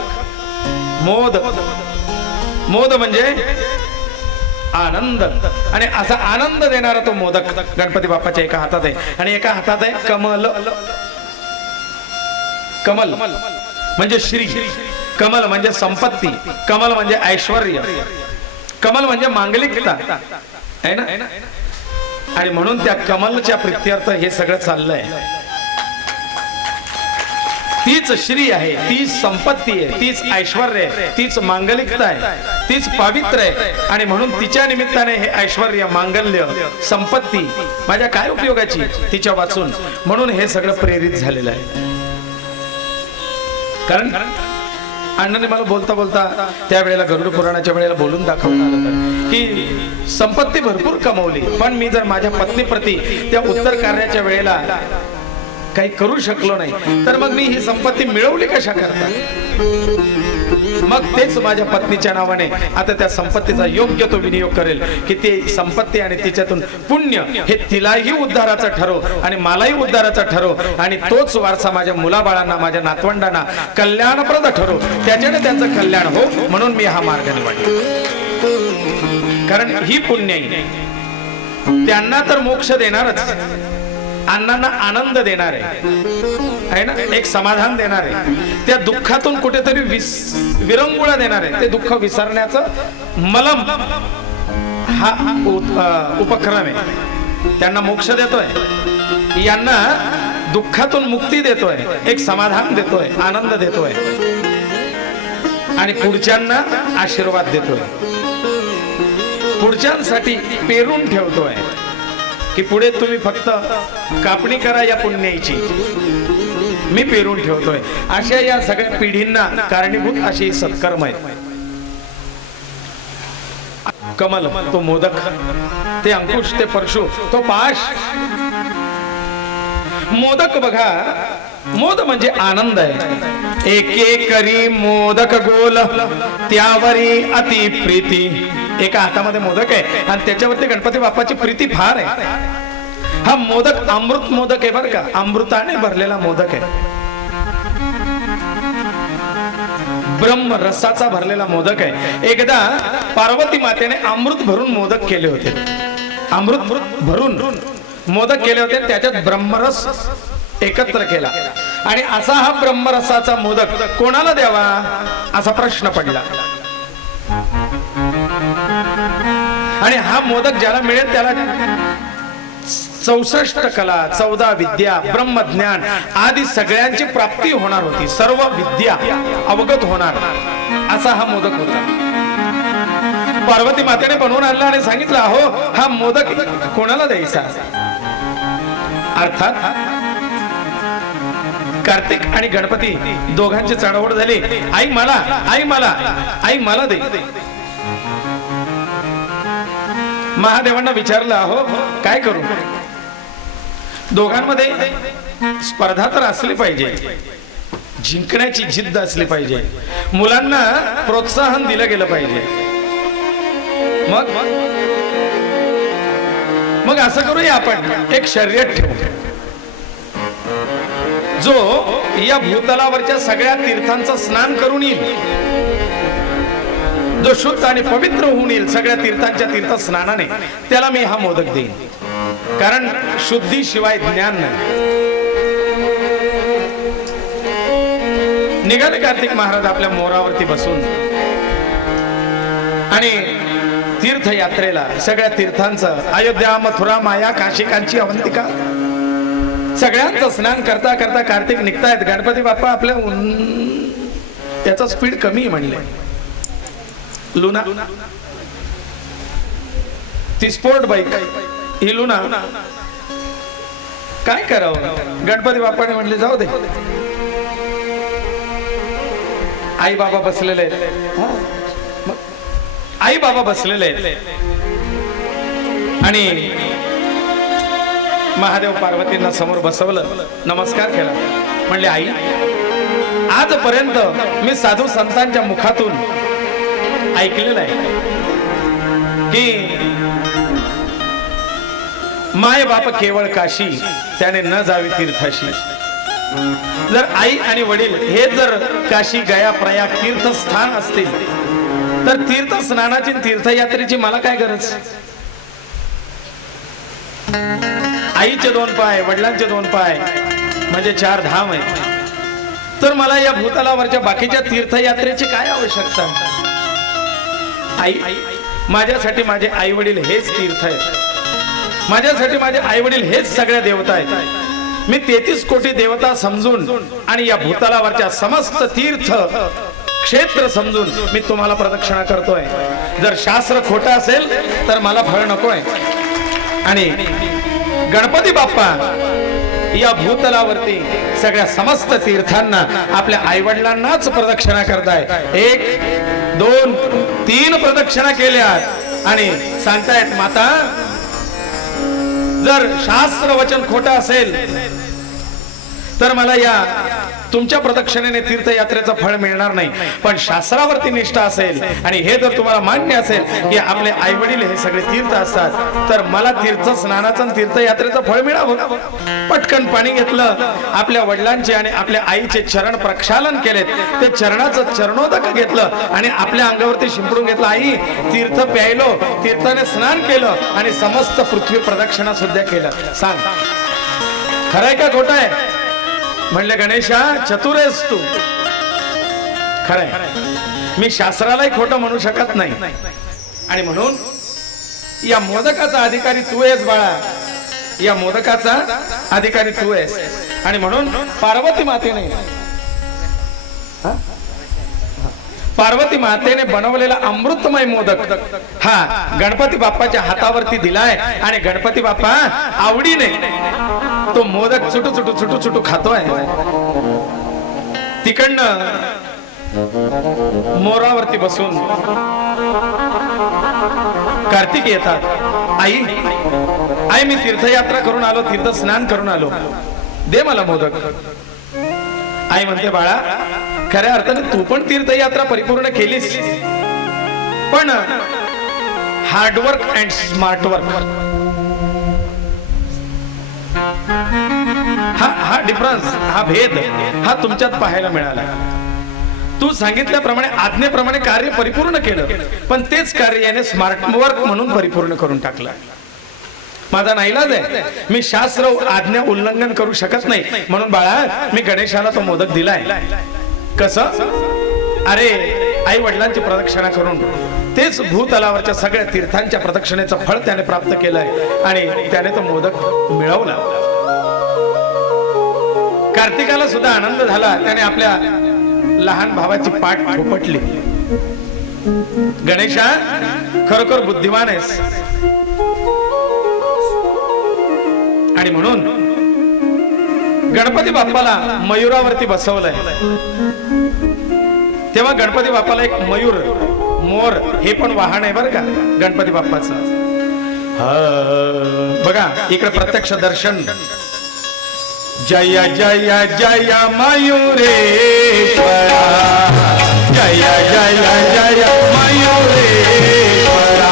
मोद म्हणजे आनंद, आणि असा आनंद देणारा तो मोदक गणपती बाप्पाच्या एका हातात आहे. आणि एका हातात आहे कमल. कमल म्हणजे श्री, कमल म्हणजे संपत्ती, कमल म्हणजे ऐश्वर्य, कमल म्हणजे मांगलिकता, आहे ना. आणि म्हणून त्या कमलच्या प्रित्यर्थ हे सगळं चाललंय. तीच श्री आहे, तीच संपत्ती आहे, तीच ऐश्वर्य आहे, तीच मांगलिकता आहे, तीच पावित्र आहे. आणि म्हणून तिच्या निमित्ताने हे ऐश्वर्य, मांगल्य, संपत्ती माझ्या काय उपयोगाची तिच्या वाचून. म्हणून हे सगळं प्रेरित झालेलं आहे. कारण अण्णाने मला बोलता बोलता त्यावेळेला गरुड पुराणाच्या वेळेला बोलून दाखवलं आलं की संपत्ती भरपूर कमवली, पण मी जर माझ्या पत्नीप्रती त्या उत्तर कार्याच्या वेळेला काही करू शकलो नाही तर मग मी ही संपत्ती मिळवली कशा करता. मग तेच माझ्या पत्नीच्या नावाने आता त्या संपत्तीचा योग्य तो विनियोग करेल की ती संपत्ती आणि तिच्यातून पुण्य हे तिलाही उद्धाराचं ठरो आणि मलाही उद्धाराचं ठरो, आणि तोच वारसा माझ्या मुलाबाळांना, माझ्या नातवंडांना कल्याणप्रद ठरो, त्याच्याने त्यांचं कल्याण हो. म्हणून मी हा मार्ग निवडला. कारण ही पुण्याई त्यांना तर मोक्ष देणारच, अण्णांना आनंद देणार आहे ना, एक समाधान देणार आहे, त्या दुःखातून कुठेतरी विरंगुळा देणार आहे. ते दुःख विसरण्याचं मलम हा उपक्रम आहे. त्यांना मोक्ष देतोय, यांना दुःखातून मुक्ती देतोय, एक समाधान देतोय, आनंद देतोय, आणि पुढच्यांना आशीर्वाद देतोय, पुढच्यांसाठी पेरून ठेवतोय की पुढे तुम्ही फक्त कापणी करा या पुण्याईची, मी पेरून ठेवतोय. अशा या सगळ्या पिढींना कारणीभूत अशी सत्कर्म आहेत. कमल तो मोदक, ते अंकुश, ते परशु, तो पाश. मोदक बघा, मोद म्हणजे आनंद आहे. एके करी मोदक गोल त्यावरी अति प्रीती, एका हातामध्ये मोदक आहे आणि त्याच्यावरती गणपती बाप्पाची प्रीती फार आहे. हा मोदक अमृत मोदक आहे बरं का, अमृताने भरलेला मोदक आहे, ब्रह्म रसाचा भरलेला मोदक आहे. एकदा पार्वती मातेने अमृत भरून मोदक केले होते, अमृत भरून मोदक केले होते, त्याच्यात ब्रह्मरस एकत्र केला आणि असा हा ब्रह्मरसाचा मोदक कोणाला द्यावा असा प्रश्न पडला. आणि हा मोदक ज्याला मिळेल त्याला 64 कला, 14 विद्या, ब्रह्मज्ञान आदी सगळ्यांची प्राप्ती होणार होती, सर्व विद्या अवगत होणार असा हा मोदक होता. पार्वती मातेने बनवून आणला आणि सांगितलं, अहो हा मोदक कोणाला द्यायचा. अर्थात कार्तिक आणि गणपती दोघांची चढाओढ झाली. आई मला, आई मला, आई मला दे. महादेवांना विचारलं, अहो काय करू. दोघांमध्ये स्पर्धा तर असली पाहिजे, जिंकण्याची जिद्द असली पाहिजे, मुलांना प्रोत्साहन दिलं गेलं पाहिजे. मग असं करूया, आपण एक शर्यत ठेवू. जो या भूतलावरच्या सगळ्या तीर्थांचं स्नान करून येईल, जो शुद्ध आणि पवित्र होऊन येईल सगळ्या तीर्थांच्या तीर्थ स्नानाने, त्याला मी हा मोदक देईन. कारण शुद्धी शिवाय ज्ञान नाही. निघाले कार्तिक महाराज आपल्या मोरावरती बसून आणि तीर्थयात्रेला, सगळ्या तीर्थांचं, अयोध्या, मथुरा, माया, काशी, कांची, अवंतिका सगळ्यांचं स्नान करता करता कार्तिक निघतायत. गणपती बाप्पा आपल्या त्याचा स्पीड कमी म्हणले. लुना ती स्पोर्ट बाईक ही लुना, काय करावं. गणपती बाप्पाने म्हणले जाऊ दे. आई बाबा बसलेले आहेत, आई बाबा बसलेले आहेत आणि महादेव पार्वतींना समोर बसवलं, नमस्कार केला. म्हणले, आई आजपर्यंत मी साधू संतांच्या मुखातून ऐकलेलं आहे की माय बाप केवळ काशी, त्याने न जावी तीर्थाशी. जर आई आणि वडील हे जर काशी, गया, प्रयाग तीर्थस्थान असतील तर तीर्थ स्नानाची, तीर्थयात्रेची मला काय गरज. आईचे 2 पाय, वडिलांचे 2 पाय म्हणजे 4 धाम आहेत. तर मला या भूतलावरच्या बाकीच्या तीर्थयात्रेची काय आवश्यकता. आई, माझ्यासाठी माझे आई वडील हेच तीर्थ आहेत, माझ्यासाठी माझे आई वडील हेच सगळ्या देवता आहेत. मी 33 कोटी देवता समजून आणि या भूतलावरच्या समस्त तीर्थ क्षेत्र समजून मी तुम्हाला प्रदक्षिणा करतोय. जर शास्त्र खोटं असेल तर मला फळ नकोय. आणि गणपती बाप्पा या भूतलावरती सगळ्या समस्त तीर्थांना आपल्या आईवडिलांनाच प्रदक्षिणा करताय. 1, 2, 3 प्रदक्षिणा केल्यात आणि सांगतायत, माता जर शास्त्र वचन खोटं असेल तर मला या तुमच्या प्रदक्षिणेने तीर्थयात्रेचं फळ मिळणार नाही. पण शास्त्रावरती निष्ठा असेल आणि हे जर तुम्हाला मान्य असेल की आपले आई वडील हे सगळे तीर्थ असतात तर मला तीर्थ स्नानाचं तीर्थयात्रेचं फळ मिळावं. पटकन पाणी घेतलं, आपल्या वडिलांचे आणि आपल्या आईचे चरण प्रक्षालन केलेत, ते चरणाचं चरणोदक घेतलं आणि आपल्या अंगावरती शिंपडून घेतलं. आई तीर्थ प्यायलो, तीर्थाने स्नान केलं आणि समस्त पृथ्वी प्रदक्षिणा सुद्धा केलं. सांग खरंय का खोटं आहे. म्हणले, गणेशा चतुर आहेस तू. खरंय, मी शास्त्रालाही खोटं म्हणू शकत नाही. आणि म्हणून या मोदकाचा अधिकारी तू आहेस बाळा, या मोदकाचा अधिकारी तू आहेस. आणि म्हणून पार्वती मातेने बनवलेला अमृतमय मोदक हा गणपती बाप्पाच्या हातावरती दिलाय आणि गणपती बाप्पा आवडीने तो मोदक चुटू चुटू खातोय. तिकडनं मोरावरती बसून कार्तिक येतात. आई, आई मी तीर्थयात्रा करून आलो, तीर्थ स्नान करून आलो, दे मला मोदक. आई म्हणते, बाळा खऱ्या अर्थाने तू पण तीर्थयात्रा परिपूर्ण केलीस, पण हार्डवर्क अँड स्मार्ट वर्क. हा डिफरन्स, हा भेद हा तुमच्यात पाहायला मिळाला. तू सांगितल्याप्रमाणे आज्ञेप्रमाणे कार्य परिपूर्ण केलं, पण तेच कार्य याने स्मार्ट वर्क म्हणून परिपूर्ण करून टाकलं. माझा नाईलाज आहे, मी शास्त्र आज्ञा उल्लंघन करू शकत नाही. म्हणून बाळा, मी गणेशाला तो मोदक दिलाय. कसं? अरे, आई वडिलांची प्रदक्षिणा करून तेच भूतलावरच्या सगळ्या तीर्थांच्या प्रदक्षिणेचं फळ त्याने प्राप्त केलंय आणि त्याने तो मोदक मिळवला. कार्तिकाला सुद्धा आनंद झाला, त्याने आपल्या लहान भावाची पाठ थोपटली. गणेशा, खरोखर बुद्धिमान आहेस. आणि म्हणून गणपती बाप्पाला मयुरावरती बसवलंय. तेव्हा गणपती बाप्पाला एक मयूर, मोर हे पण वाहन आहे बरं का गणपती बाप्पाचं. बघा इकडे प्रत्यक्ष दर्शन. जय जय जय मयूरेश्वरा, जय जय जय मयूरेश्वरा.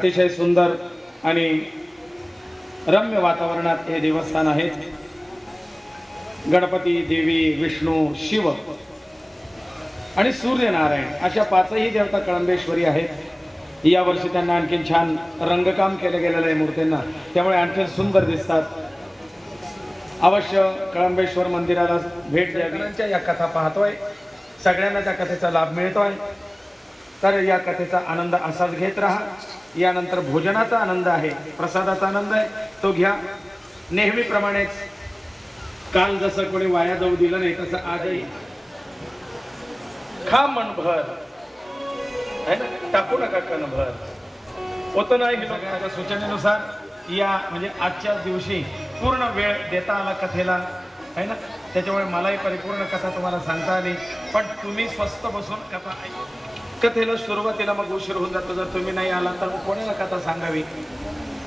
अतिशय सुंदर आणि रम्य वातावरणात हे देवस्थान आहे. गणपती, देवी, विष्णू, शिव आणि सूर्यनारायण अशा पाचही देवता कळंबेश्वरी आहेत. या वर्षी त्यांना आणखीन छान रंगकाम केलं गेलेलं आहे मूर्तींना, त्यामुळे आणखीन सुंदर दिसतात. अवश्य कळंबेश्वर मंदिराला भेट द्यावी. या कथा पाहतोय, सगळ्यांना त्या कथेचा लाभ मिळतोय, तर या कथेचा आनंद असाच घेत राहा. यानंतर भोजनाचा आनंद आहे, प्रसादाचा आनंद आहे, तो घ्या. नेहमीप्रमाणेच काल जसं कोणी वाया जाऊ दिलं नाही तसं आजही खा मनभर, है ना, टाकू नका कणभर. होतं नाही की लोकांच्या सूचनेनुसार या म्हणजे आजच्या दिवशी पूर्ण वेळ देता आला कथेला, है ना, त्याच्यामुळे मलाही परिपूर्ण कथा तुम्हाला सांगता आली. पण तुम्ही स्वस्त बसून कथा कथेला सुरुवातीला मग उशीर होऊन जातो. जर तुम्ही नाही आला तर कोणाला कथा सांगावी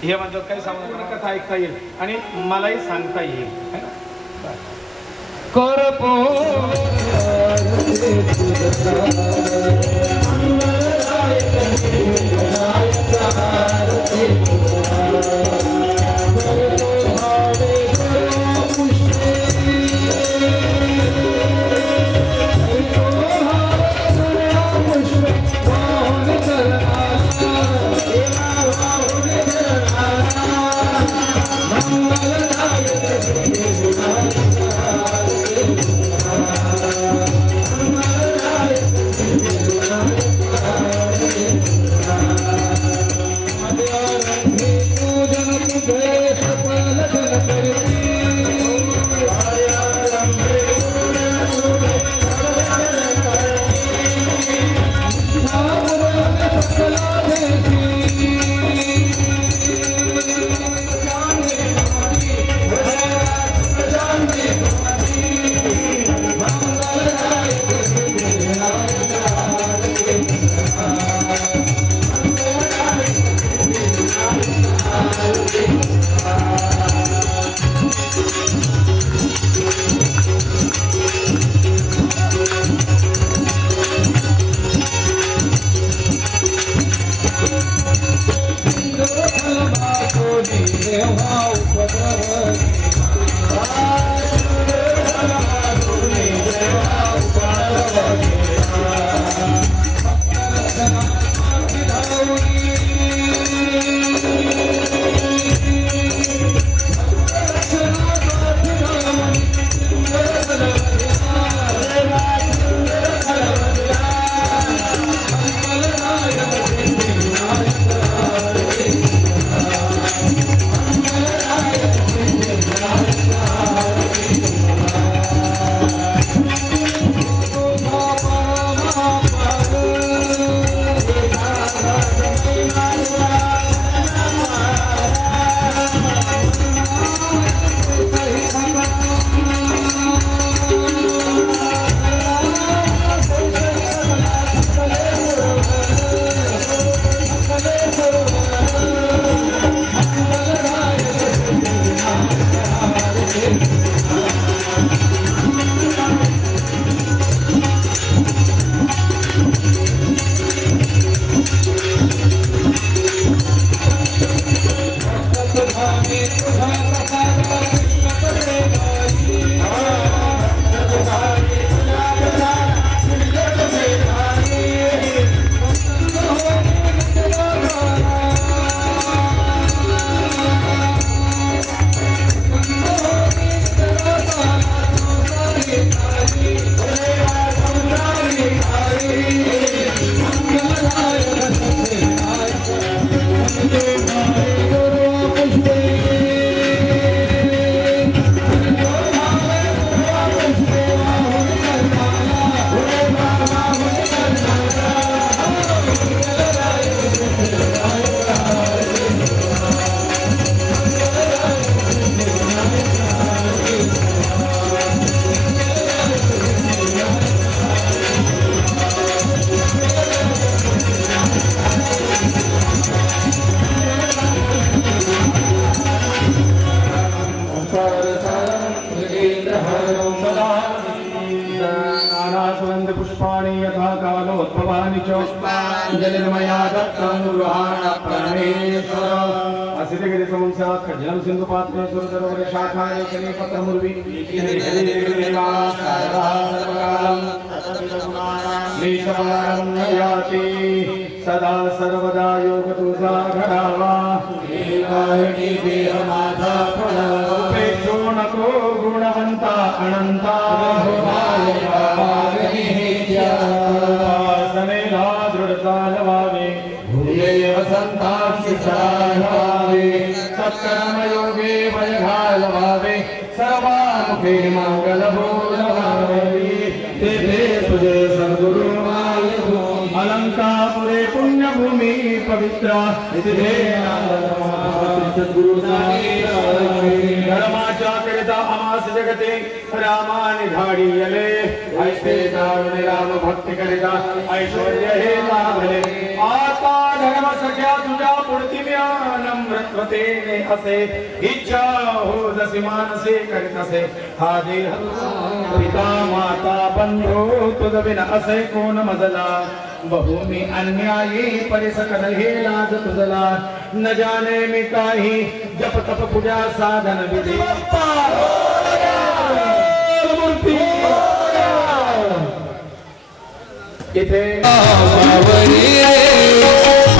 हे म्हणजे काही सांगू, कथा ऐकता येईल आणि मलाही सांगता येईल, है ना. पुष्पाणि च पुष्पाञ्जलिर्मया दत्तं गृहाण प्रणेश्वर असितगिरि संसात् खज्जलं सिन्धुपात्रे सुरसरोवरे शाखाये कले पत्रमुर्वी लीशमानं न याति सदा सर्वदा योग तुझा घडावा उपेक्षो नको गुणवंता अनंता सनेला दृढता लवावे भूये वसंताक्षि सराहावे सत्कर्म योगे वैघालवावे सर्वामुखे मंगल बोलवावे तेथे तुझे सद्गुरु अलंकापुरे पुण्यभूमी पवित्रा तिथे सद्गुरु धर्माच्या करिता आमास जगते रामाने धाडियले ऐसे जाणून राम भक्ती करिता ऐश्वर्य हे लाभले आता धर्म सख्या तुझ्या पुढतिम्या नम्रत्वतेने असे इच्छा हो जसे मानसे करीत असे हा देह पिता माता बंधू तुझ बिना असे कोण मजला बहुमी अन्यायी परिसकल हे लाज तुझला न जाने मी काही जप तप पूजा साधन विधी इथे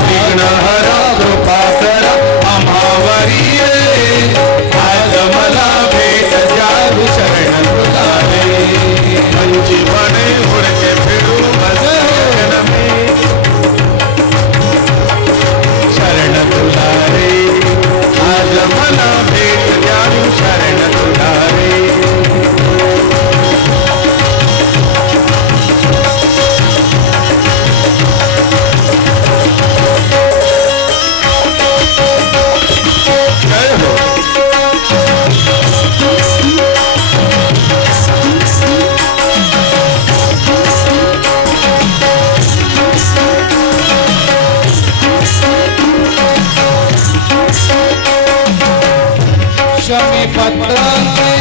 विघ्नहरा कृपा करा आम्हावरी आज मला भेट जाऊ शरण तुला रे जीवने उडके फिरू शरण में शरण तुला रे आज मला भेट जाऊ शरण तुला रे शमी पत्रांचे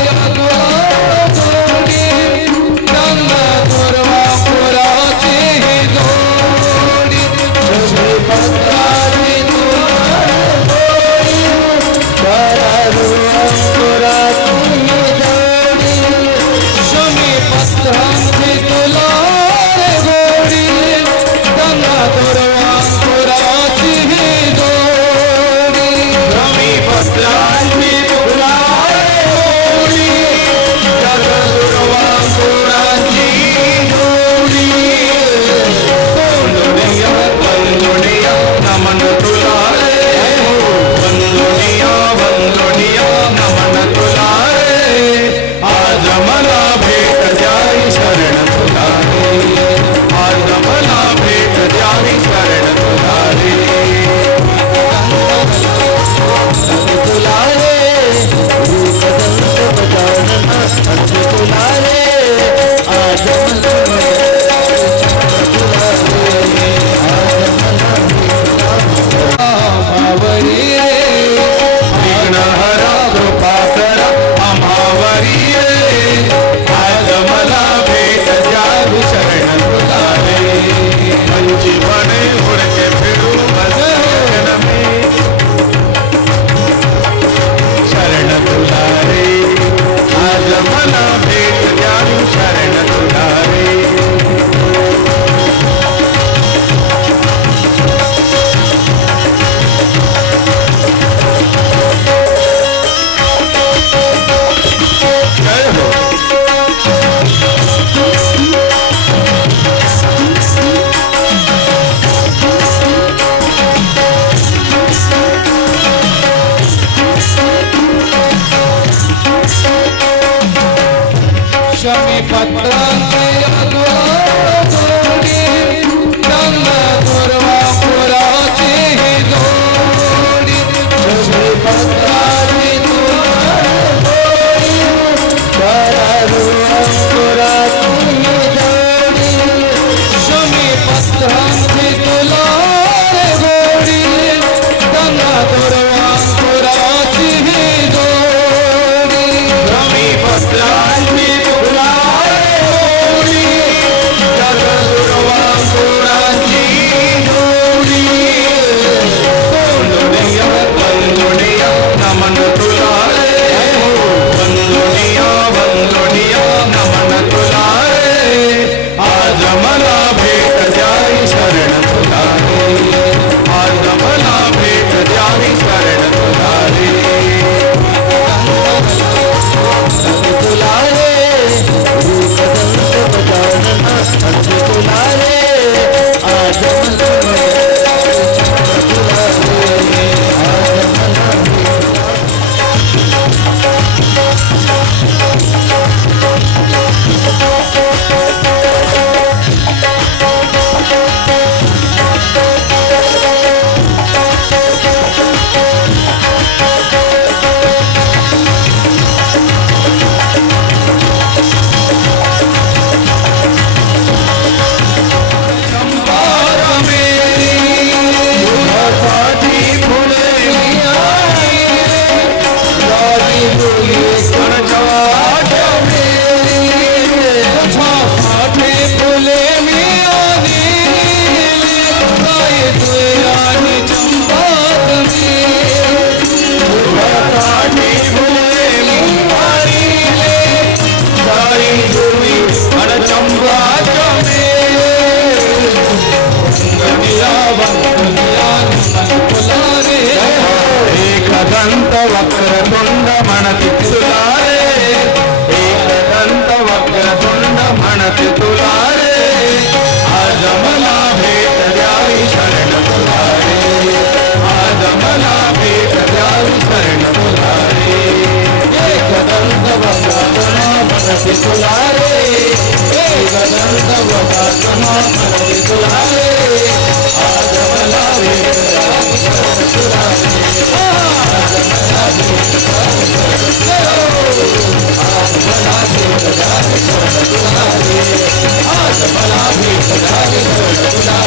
आज मला भेट झाली